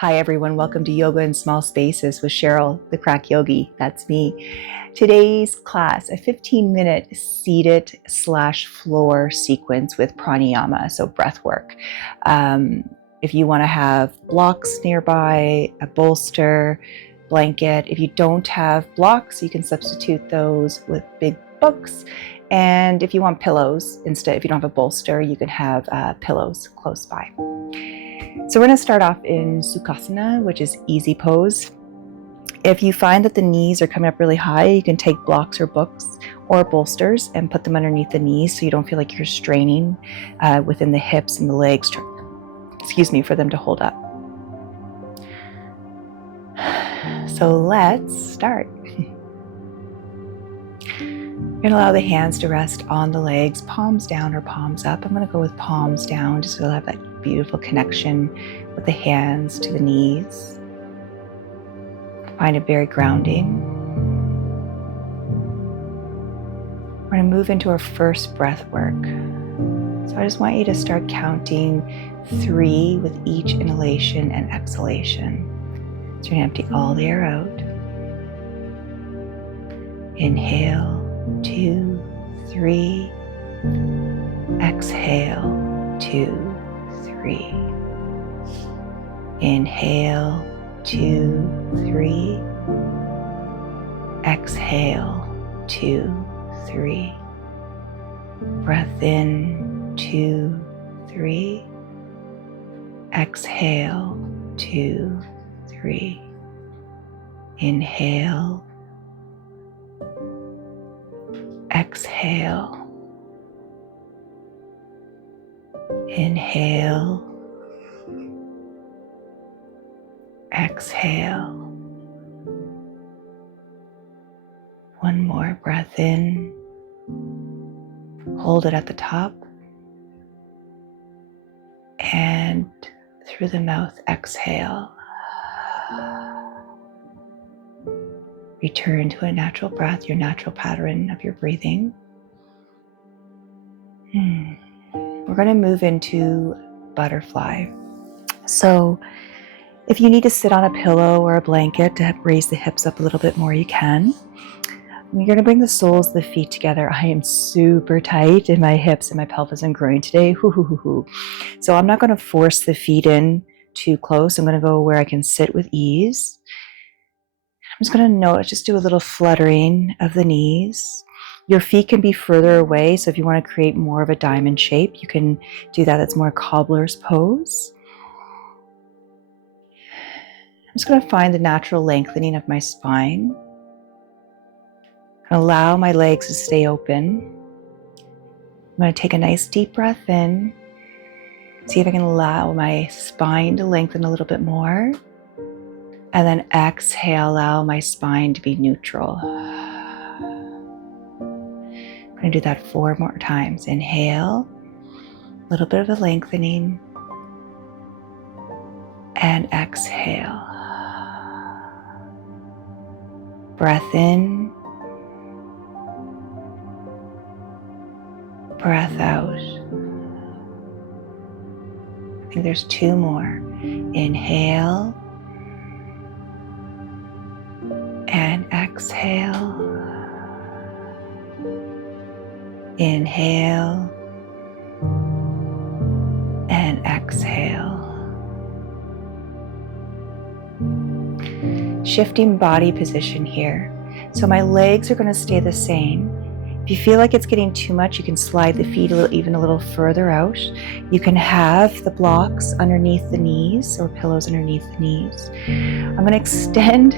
Hi everyone, welcome to Yoga in Small Spaces with Cheryl, the Crack Yogi. That's me. Today's class, a 15-minute seated / floor sequence with pranayama, so breath work. If you want to have blocks nearby, a bolster, blanket. If you don't have blocks, you can substitute those with big books. And if you want pillows, instead, if you don't have a bolster, you can have pillows close by. So we're going to start off in Sukhasana, which is easy pose. If you find that the knees are coming up really high, you can take blocks or books or bolsters and put them underneath the knees so you don't feel like you're straining within the hips and the legs, for them to hold up. So let's start. You're going to allow the hands to rest on the legs, palms down or palms up. I'm going to go with palms down just so you'll have that beautiful connection with the hands to the knees. Find it very grounding. We're going to move into our first breath work. So I just want you to start counting 3 with each inhalation and exhalation. So you're going to empty all the air out. Inhale, 2, 3. Exhale, 2, 3. Inhale, 2, 3. Exhale, 2, 3. Breath in, 2, 3. Exhale, 2, 3. Inhale. Exhale. Inhale. Exhale. One more breath in. Hold it at the top. And through the mouth, exhale. Return to a natural breath, your natural pattern of your breathing. We're going to move into butterfly. So if you need to sit on a pillow or a blanket to raise the hips up a little bit more, you can. You're going to bring the soles of the feet together. I am super tight in my hips and my pelvis and groin today. So I'm not going to force the feet in too close. I'm going to go where I can sit with ease. I'm just going to just do a little fluttering of the knees. Your feet can be further away, so if you want to create more of a diamond shape, you can do that. That's more cobbler's pose. I'm just going to find the natural lengthening of my spine. Allow my legs to stay open. I'm going to take a nice deep breath in. See if I can allow my spine to lengthen a little bit more. And then exhale, allow my spine to be neutral. I'm going to do that 4 more times. Inhale, a little bit of a lengthening. And exhale. Breath in. Breath out. I think there's 2 more. Inhale. And exhale. Inhale. And exhale. Shifting body position here. So my legs are going to stay the same. If you feel like it's getting too much, you can slide the feet even a little further out. You can have the blocks underneath the knees or pillows underneath the knees. I'm going to extend,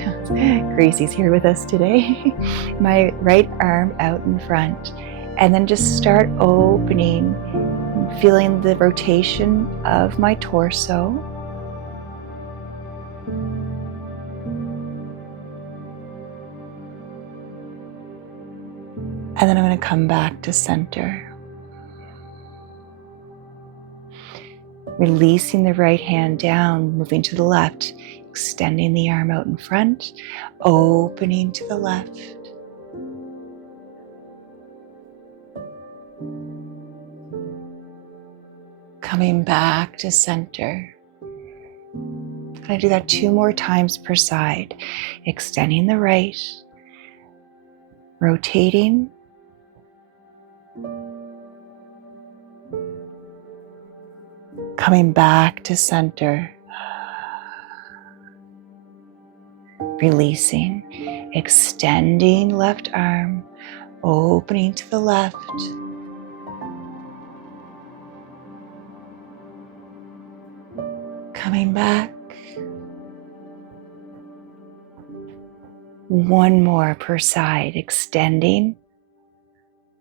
Gracie's here with us today, my right arm out in front, and then just start opening, feeling the rotation of my torso. And then I'm going to come back to center. Releasing the right hand down, moving to the left, extending the arm out in front, opening to the left. Coming back to center. Going to do that 2 more times per side. Extending the right, rotating, coming back to center, releasing, extending left arm, opening to the left, coming back. 1 more per side, extending,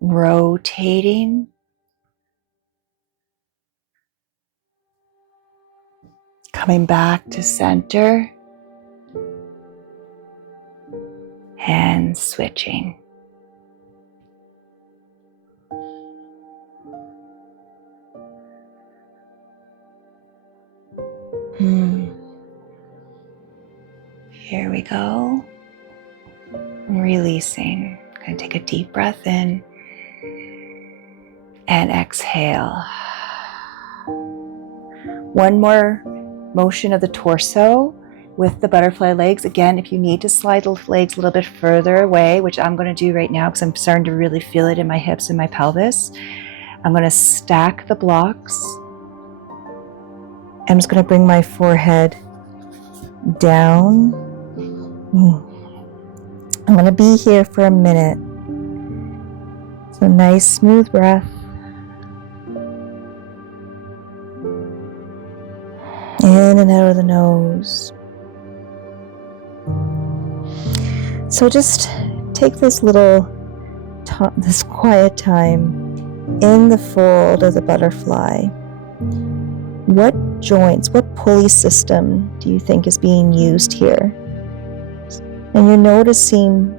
rotating, coming back to center, and switching. Here we go. Releasing. I'm going to take a deep breath in and exhale. 1 more motion of the torso with the butterfly legs. Again, if you need to slide the legs a little bit further away, which I'm going to do right now because I'm starting to really feel it in my hips and my pelvis, I'm going to stack the blocks. I'm just going to bring my forehead down. I'm going to be here for a minute. So nice smooth breath. In and out of the nose. So just take this this quiet time in the fold of the butterfly. What joints, what pulley system do you think is being used here? And you're noticing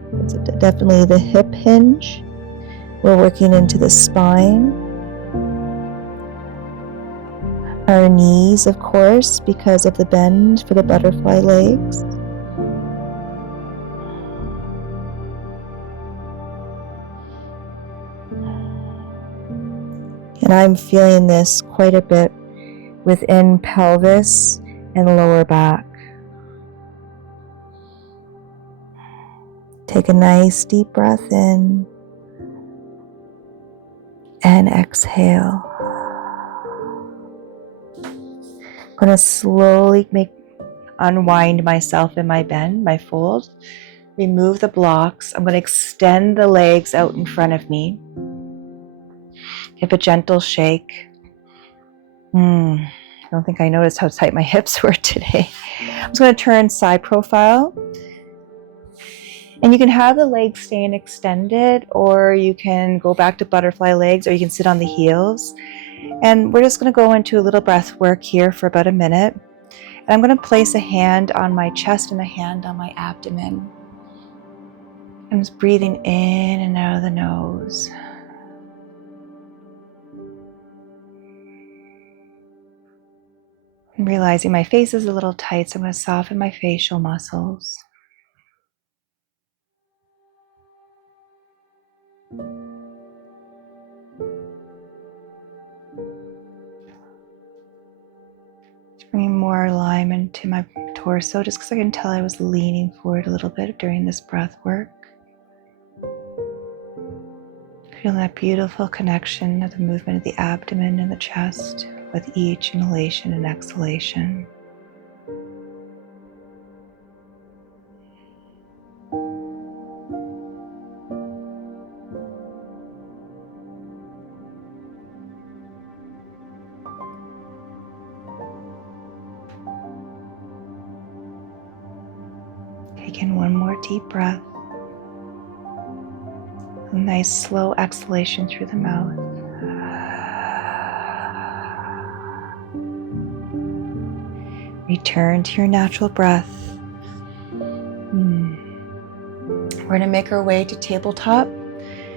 definitely the hip hinge. We're working into the spine. Our knees, of course, because of the bend for the butterfly legs. And I'm feeling this quite a bit within pelvis and lower back. Take a nice deep breath in and exhale. I'm going to slowly unwind myself in my bend, my fold. Remove the blocks. I'm going to extend the legs out in front of me. Give a gentle shake. I don't think I noticed how tight my hips were today. I'm just going to turn side profile. And you can have the legs staying extended, or you can go back to butterfly legs, or you can sit on the heels. And we're just going to go into a little breath work here for about a minute. And I'm going to place a hand on my chest and a hand on my abdomen. I'm just breathing in and out of the nose. I'm realizing my face is a little tight, so I'm going to soften my facial muscles. Bringing more alignment to my torso, just because I can tell I was leaning forward a little bit during this breath work. Feel that beautiful connection of the movement of the abdomen and the chest with each inhalation and exhalation. Take in 1 more deep breath. A nice slow exhalation through the mouth. Return to your natural breath. We're going to make our way to tabletop.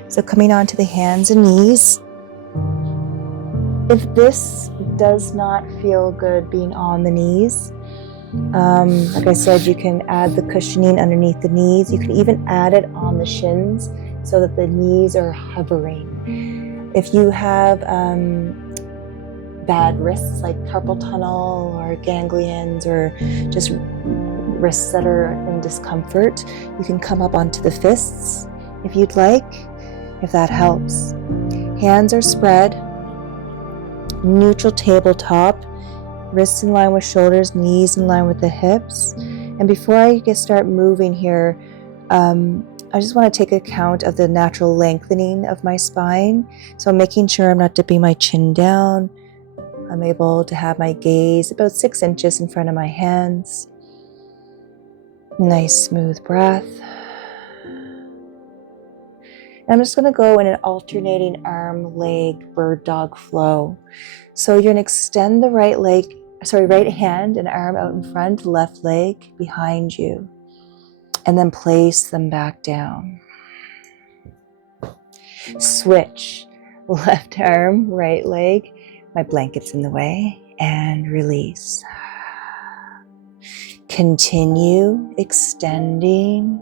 So coming onto the hands and knees. If this does not feel good being on the knees, like I said, you can add the cushioning underneath the knees. You can even add it on the shins so that the knees are hovering. If you have bad wrists like carpal tunnel or ganglions, or just wrists that are in discomfort, you can come up onto the fists if you'd like, if that helps. Hands are spread, neutral tabletop, wrists in line with shoulders, knees in line with the hips. And before I start moving here, I just want to take account of the natural lengthening of my spine. So I'm making sure I'm not dipping my chin down. I'm able to have my gaze about 6 inches in front of my hands. Nice smooth breath. And I'm just going to go in an alternating arm, leg, bird dog flow. So you're going to extend the right hand and arm out in front, left leg behind you, and then place them back down. Switch, left arm, right leg, my blanket's in the way, and release. Continue extending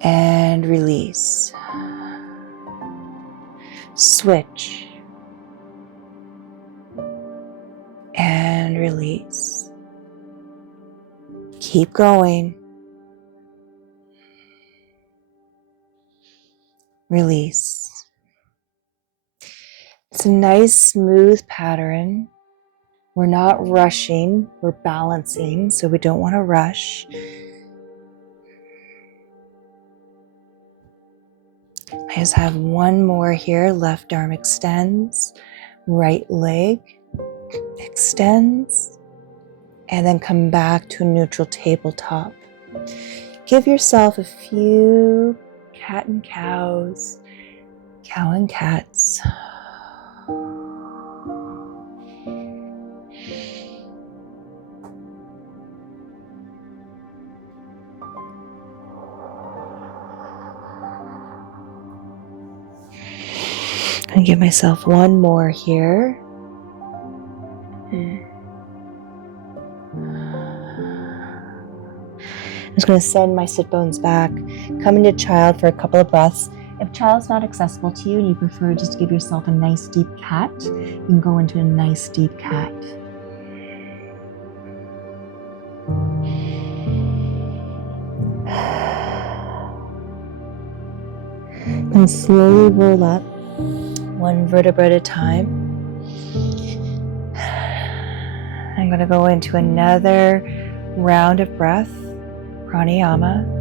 and release. Switch and release. Keep going. Release. It's a nice smooth pattern. We're not rushing, we're balancing, so we don't want to rush. I just have one more here. Left arm extends, right leg extends, and then come back to a neutral tabletop. Give yourself a few cat and cows, cow and cats. I'm gonna give myself one more here. I'm just going to send my sit bones back, come into child for a couple of breaths. If child's not accessible to you and you prefer just to give yourself a nice deep cat, you can go into a nice deep cat. And slowly roll up, one vertebra at a time. I'm going to go into another round of breath, pranayama.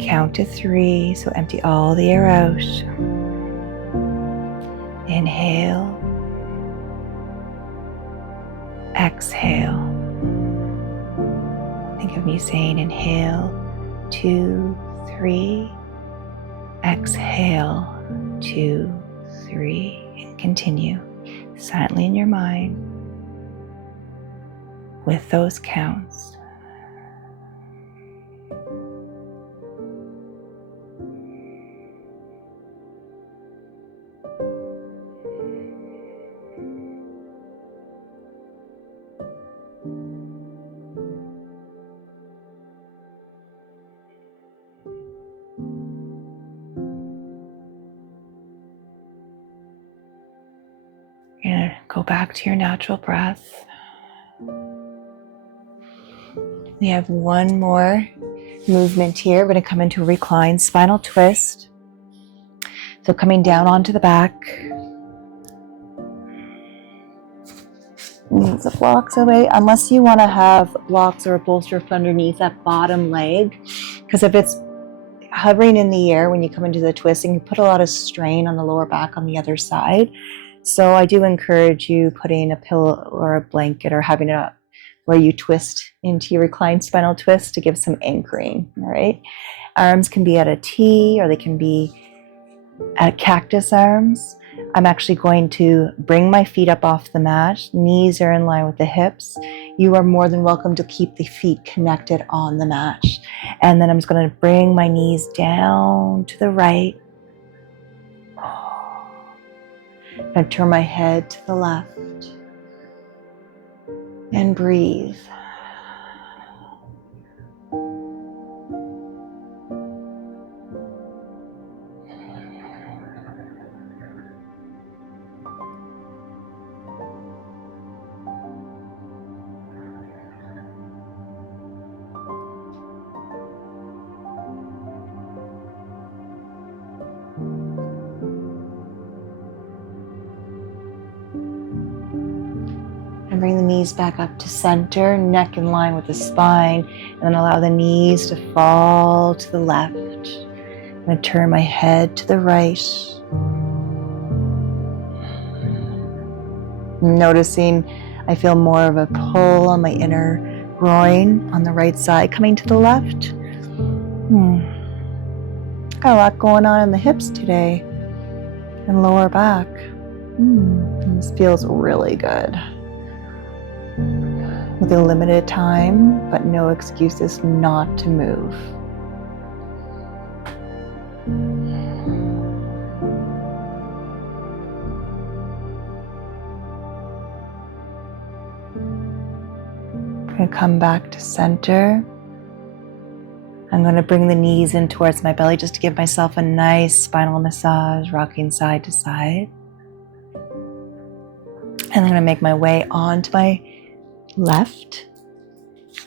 Count to 3, so empty all the air out. Inhale. Exhale. Think of me saying inhale, 2, 3. Exhale, 2, 3. And continue silently in your mind with those counts. You're going to go back to your natural breath. We have one more movement here. We're going to come into a reclined spinal twist. So coming down onto the back. Move the blocks away, unless you want to have blocks or a bolster underneath that bottom leg. Because if it's hovering in the air when you come into the twist, and you put a lot of strain on the lower back on the other side. So I do encourage you putting a pillow or a blanket or having it up where you twist into your reclined spinal twist to give some anchoring, all right? Arms can be at a T or they can be at cactus arms. I'm actually going to bring my feet up off the mat. Knees are in line with the hips. You are more than welcome to keep the feet connected on the mat. And then I'm just going to bring my knees down to the right. I'm going to turn my head to the left. And breathe. bring the knees back up to center, neck in line with the spine, and then allow the knees to fall to the left. I'm going to turn my head to the right. Noticing I feel more of a pull on my inner groin on the right side, coming to the left. Got a lot going on in the hips today and lower back. This feels really good. With a limited time, but no excuses not to move. I'm going to come back to center. I'm going to bring the knees in towards my belly just to give myself a nice spinal massage, rocking side to side. And I'm going to make my way onto my left,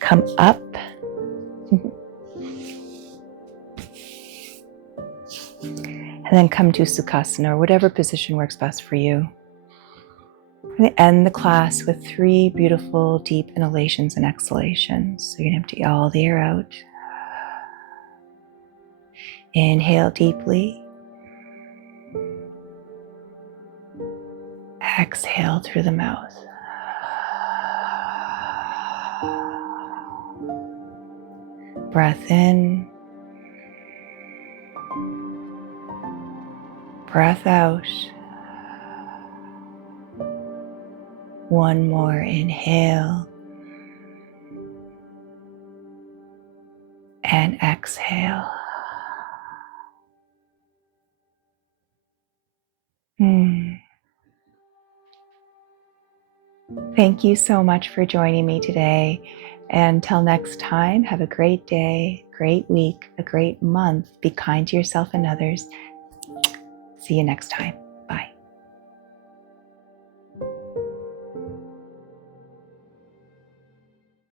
come up, and then come to Sukhasana, or whatever position works best for you. I'm going to end the class with 3 beautiful deep inhalations and exhalations. So you're going to empty all the air out. Inhale deeply. Exhale through the mouth. Breath in. Breath out. One more inhale. And exhale. Thank you so much for joining me today. Until next time, have a great day, great week, a great month. Be kind to yourself and others. See you next time.